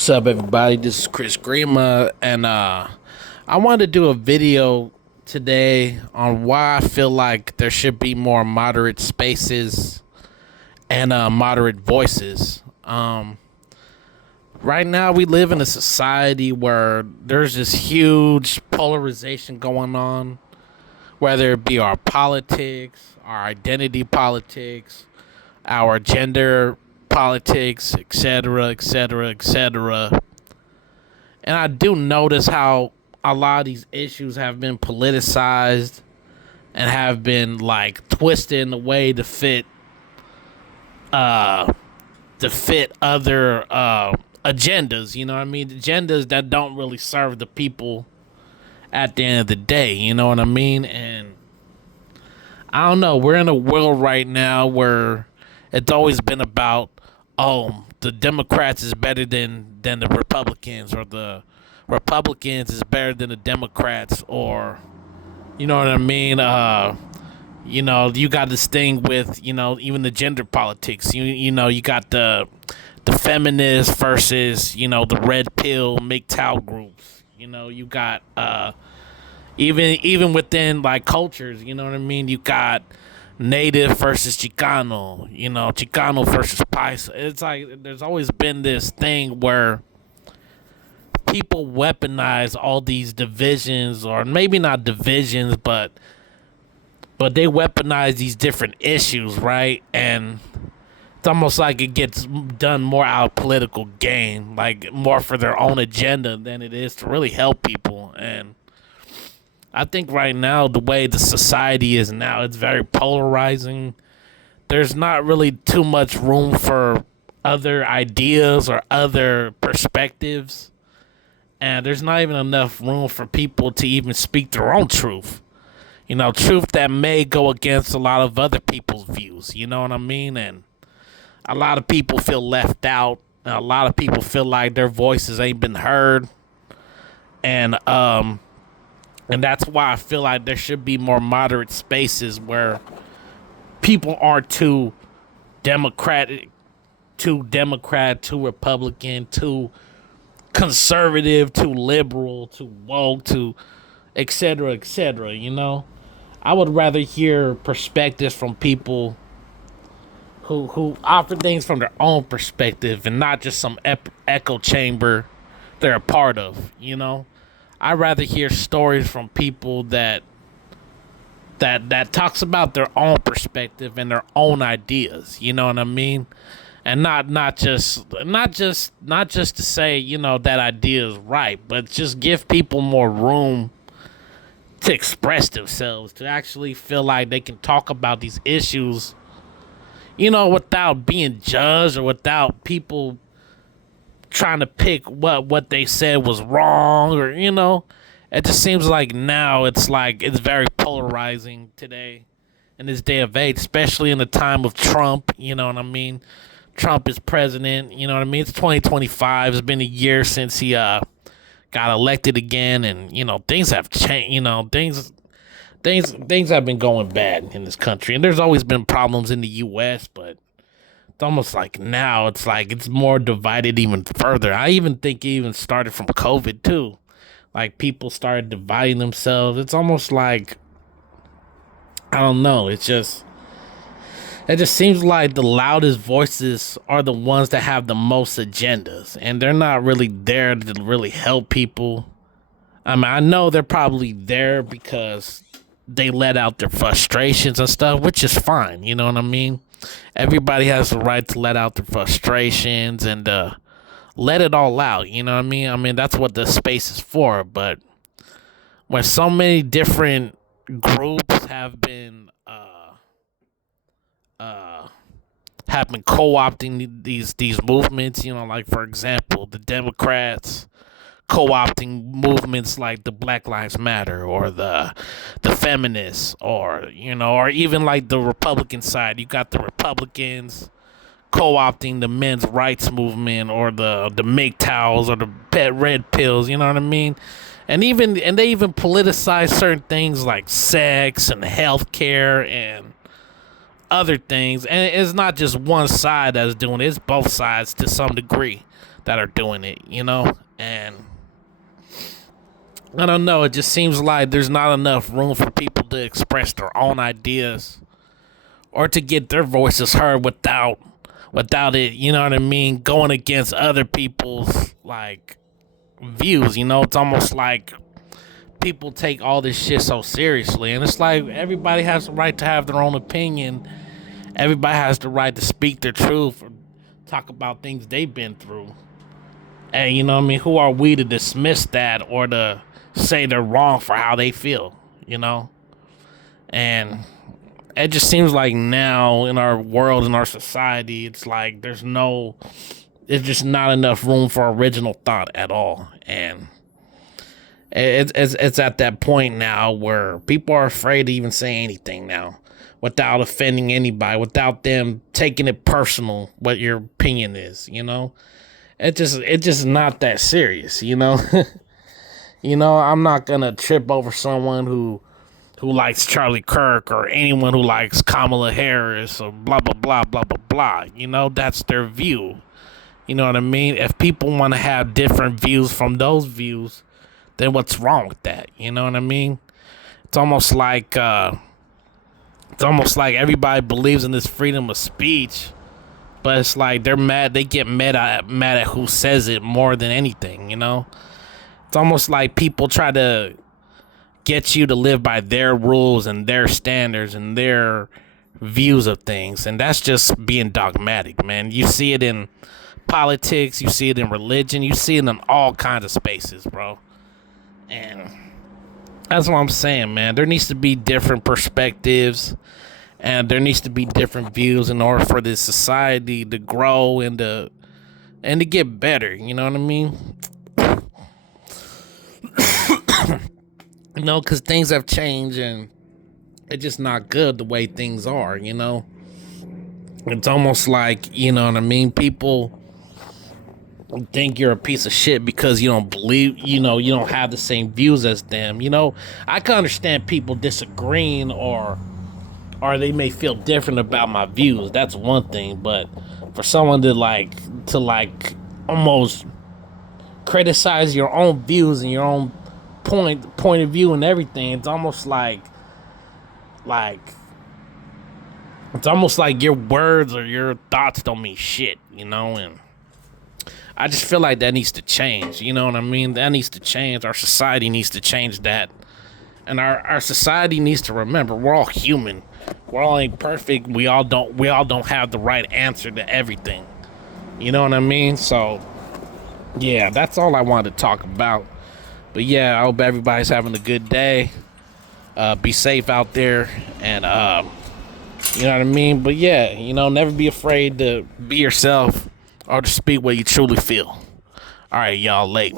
What's up, everybody? This is Chris Grima, and I wanted to do a video today on why I feel like there should be more moderate spaces and moderate voices. Right now, we live in a society where there's this huge polarization going on, whether it be our politics, our identity politics, our gender politics, etc., etc., etc. And I do notice how a lot of these issues have been politicized and have been like twisted in a way to fit other agendas. You know what I mean? Agendas that don't really serve the people at the end of the day. You know what I mean? And I don't know. We're in a world right now where it's always been about, oh, the Democrats is better than the Republicans, or the Republicans is better than the Democrats, or you know what I mean? You got this thing with, even the gender politics. You got the feminists versus, the red pill MGTOW groups. You got even within like cultures, you know what I mean? You got Native versus Chicano, Chicano versus Paisa. It's like there's always been this thing where people weaponize all these divisions, or maybe not divisions, but they weaponize these different issues, right? And it's almost like it gets done more out of political gain, like more for their own agenda than it is to really help people. And I think right now, the way the society is now, it's very polarizing. There's not really too much room for other ideas or other perspectives. And there's not even enough room for people to even speak their own truth. Truth that may go against a lot of other people's views. You know what I mean? And a lot of people feel left out. And a lot of people feel like their voices ain't been heard. And that's why I feel like there should be more moderate spaces where people aren't too Democratic, too Republican, too conservative, too liberal, too woke, too et cetera, I would rather hear perspectives from people who offer things from their own perspective and not just some echo chamber they're a part of, I'd rather hear stories from people that talks about their own perspective and their own ideas. You know what I mean? And not just to say, that idea is right, but just give people more room to express themselves, to actually feel like they can talk about these issues, without being judged or without people trying to pick what they said was wrong, or it just seems like now it's very polarizing today in this day of age, especially in the time of Trump. You know what I mean? Trump is president. You know what I mean? It's 2025. It's been a year since he got elected again, and things have changed. Things have been going bad in this country, and there's always been problems in the U.S., but it's almost like now it's more divided even further. I even think it even started from COVID too. Like people started dividing themselves. It's almost like, I don't know. It just seems like the loudest voices are the ones that have the most agendas, and they're not really there to really help people. I mean, I know they're probably there because they let out their frustrations and stuff, which is fine. You know what I mean? Everybody has the right to let out their frustrations and let it all out. You know what I mean? I mean, that's what the space is for. But when so many different groups have been co-opting these movements, like, for example, the Democrats co-opting movements like the Black Lives Matter, or the feminists, or or even like the Republican side. You got the Republicans co-opting the men's rights movement, or the MGTOWs, or the red pills. You know what I mean? And they even politicize certain things like sex and healthcare and other things. And it's not just one side that's doing it, it's both sides to some degree. that are doing it, you know? And I don't know, it just seems like there's not enough room for people to express their own ideas or to get their voices heard without it, you know what I mean, going against other people's like views, you know? It's almost like people take all this shit so seriously, and it's like everybody has the right to have their own opinion. Everybody has the right to speak their truth or talk about things they've been through. And you know what I mean, who are we to dismiss that or to say they're wrong for how they feel, you know? And it just seems like now in our world, in our society, it's like there's just not enough room for original thought at all. And it's at that point now where people are afraid to even say anything now without offending anybody, without them taking it personal what your opinion is, you know? It's just not that serious, you know? You know, I'm not gonna trip over someone who likes Charlie Kirk or anyone who likes Kamala Harris or blah, blah, blah, blah, blah, blah. You know, that's their view. You know what I mean? If people want to have different views from those views, then what's wrong with that? You know what I mean? It's almost like everybody believes in this freedom of speech, but it's like they're mad. They get mad at who says it more than anything, you know? It's almost like people try to get you to live by their rules and their standards and their views of things. And that's just being dogmatic, man. You see it in politics. You see it in religion. You see it in all kinds of spaces, bro. And that's what I'm saying, man. There needs to be different perspectives and there needs to be different views in order for this society to grow and to get better. You know what I mean? You know, because things have changed and it's just not good the way things are, you know? It's almost like, you know what I mean? People think you're a piece of shit because you don't believe, you know, you don't have the same views as them. You know, I can understand people disagreeing or they may feel different about my views. That's one thing, but for someone to almost criticize your own views and your own point of view and everything, it's almost like your words or your thoughts don't mean shit, you know? And I just feel like that needs to change, you know what I mean? That needs to change. Our society needs to change that. And our society needs to remember we're all human. We're all ain't perfect. We all don't have the right answer to everything. You know what I mean? So yeah, that's all I wanted to talk about. But yeah, I hope everybody's having a good day. Be safe out there, and you know what I mean? But yeah, you know, never be afraid to be yourself or to speak what you truly feel. All right, y'all, late.